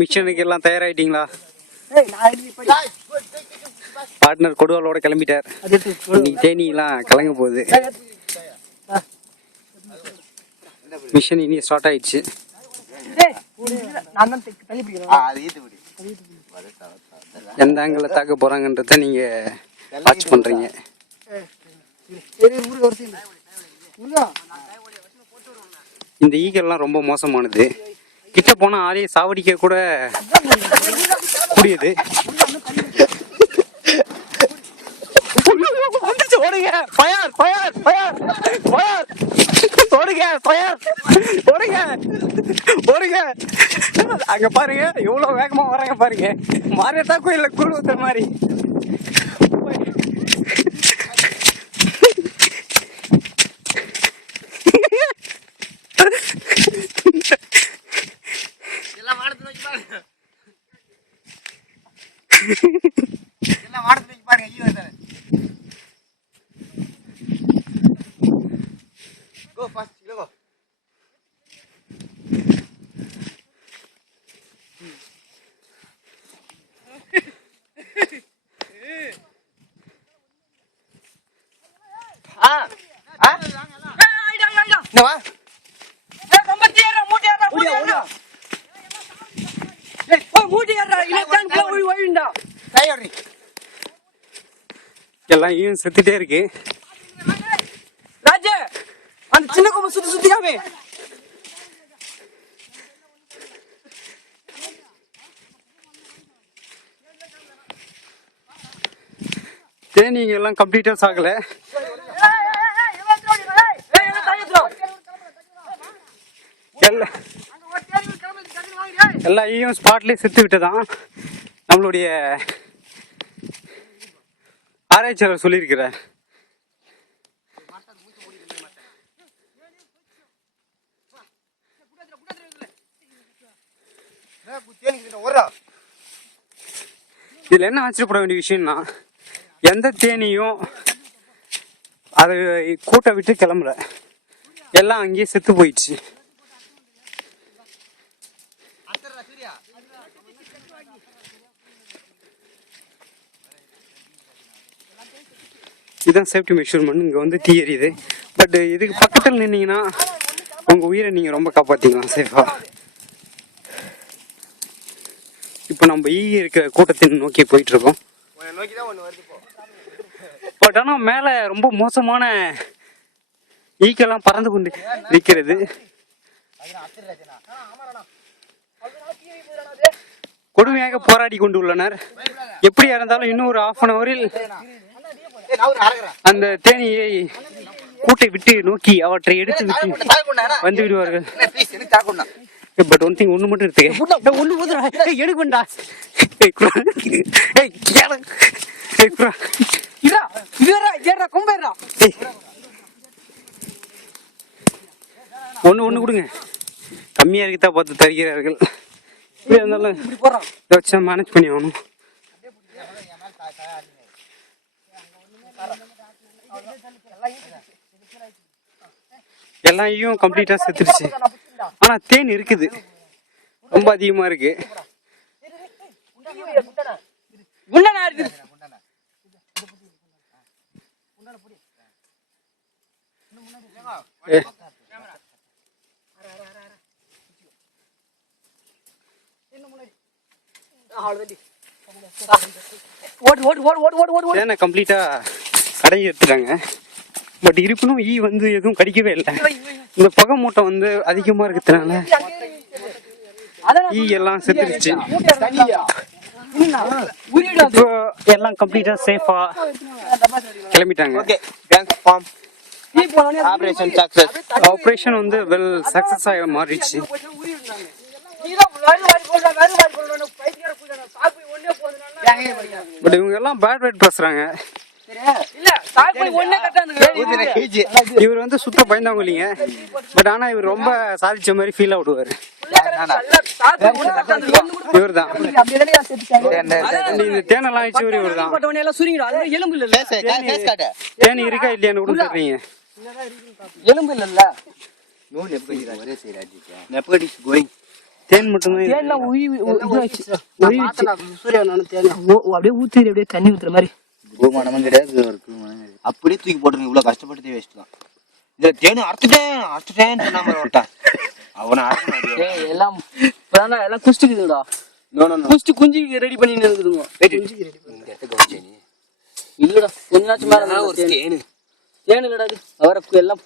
மிஷனுக்கு எல்லாம் தயாராயிட்டீங்களா? பார்ட்னர் கொடுவாலோட கிளம்பிட்டார். தேனிலாம் கலங்க போகுது. மிஷன் இனி ஸ்டார்ட் ஆயிடுச்சு. எந்த ஆங்கிள் தாக்க போறாங்கன்றத நீங்க வாட்ச் பண்றீங்க. இந்த ஈகல்லாம் ரொம்ப மோசமானது. கிட்ட போனா ஆளையே சாவடிக்க கூட கூடியது. ஓடுங்க, ஃபயர் ஃபயர் ஃபயர் ஃபயர், ஓடுங்க ஃபயர், ஓடுங்க ஓடுங்க. அங்க பாருங்க எவ்வளவு வேகமா வராங்க பாருங்க. மாரியத்தா கோயில்ல கூழ் ஊத்துற மாதிரி. எல்லாம் வானத்தை நோக்கி பாருங்க. எல்லாம் வானத்தை நோக்கி பாருங்க. ஈ வருது. Go fast, go. எல்லாம் ஈவன் செத்துட்டே இருக்கு. ராஜே அந்த சின்ன கொம்பு சுத்தி சுத்தியாவே தேனிங்க எல்லாம் கம்ப்ளீட்டா சாகல. எல்லா ஈயும் ஸ்பாட்லயே செத்து விட்டதான் நம்மளுடைய ஆராய்ச்சியாளர் சொல்லியிருக்கிறார். இதுல என்ன ஆச்சரியப்பட வேண்டிய விஷயம்னா, எந்த தேனியும் அது கூட்ட விட்டு கிளம்பல, எல்லாம் அங்கேயே செத்து போயிடுச்சு. இதுதான் சேஃப்டி மெஷர்மெண்ட். இங்க வந்து தீ எரியுது. பட் இதுக்கு பக்கத்தில் நின்னீங்கன்னா உங்க உயிரை நீங்க ரொம்ப காப்பாத்திக்கலாம் சேஃபா. இப்ப நம்ம ஈ இருக்க கூட்டத்தின் நோக்கி போயிட்டு இருக்கோம். பட் ஆனா மேல ரொம்ப மோசமான ஈக்கெல்லாம் பறந்து கொண்டு இருக்கிறது. கொடுமையாக போராடி கொண்டு உள்ளனர். எப்படியா இருந்தாலும் இன்னும் ஒரு 1/2 hourல் அந்த தேனியை கூட்டை விட்டு நோக்கி அவற்றை எடுத்து விட்டு வந்து விடுவார்கள். பட் ஒன் திங், ஒண்ணு மட்டும் இருக்கு. ஒண்ணு எடுக்க வேண்டாம். ஒண்ணு கொடுங்க. கம்மியா இருக்குதா பார்த்து தருகிறார்கள். இருந்தாலும் வச்சா மேனேஜ் பண்ணி ஆகணும். எல்லாம் கம்ப்ளீட்டா செத்துருச்சு. ஆனா தேன் இருக்குது, ரொம்ப அதிகமா இருக்கு. தேனை கம்ப்ளீட்டா கடைஞ்சி எடுத்துட்டாங்க. பட் இருப்பினும் ஈ வந்து எதுவும் கடிக்கவே இல்லை. இந்த புகை மூட்டை வந்து அதிகமா இருக்கிறதுனால ஈ எல்லாம் செத்துருச்சு. இப்போ எல்லாம் கம்ப்ளீட்டா சேஃபா கிளம்பிட்டாங்க. ஆபரேஷன் வந்து வெல் சக்சஸ் ஆக மாறிடுச்சு. பட் இவங்க எல்லாம் பேட் வேட் பேசுறாங்க. இவர் வந்து சுத்த பயந்தவங்க இல்லைங்க. பட் ஆனா இவர் ரொம்ப சாதிச்ச மாதிரி ஃபீல் ஆகுவாரு. இவர்தான் இந்த தேனெல்லாம் ஆயிடுச்சு இவர்தான். தேனி இருக்கா இல்லையான்னு கூட சொல்றீங்க. எலும்பு இல்லல்ல தேன் மட்டும்தான் அப்படியே ஊத்தி அப்படியே தண்ணி ஊத்துற மாதிரி அப்படியே தூக்கி போட்டுருங்க. இவ்வளவு கஷ்டப்பட்டு வேஸ்ட் தான். இதுல தேனு அறுத்துட்டேன் சொன்னாம விட்டான் அவனை எல்லாம் எல்லாம் குஸ்டுக்குதுடா. குஸ்டு குஞ்சு ரெடி பண்ணி இருக்குதுங்க. இல்லடா கொஞ்ச நாச்சு மேல ஒரு தேனு இல்லடா. அது அவரை எல்லாம்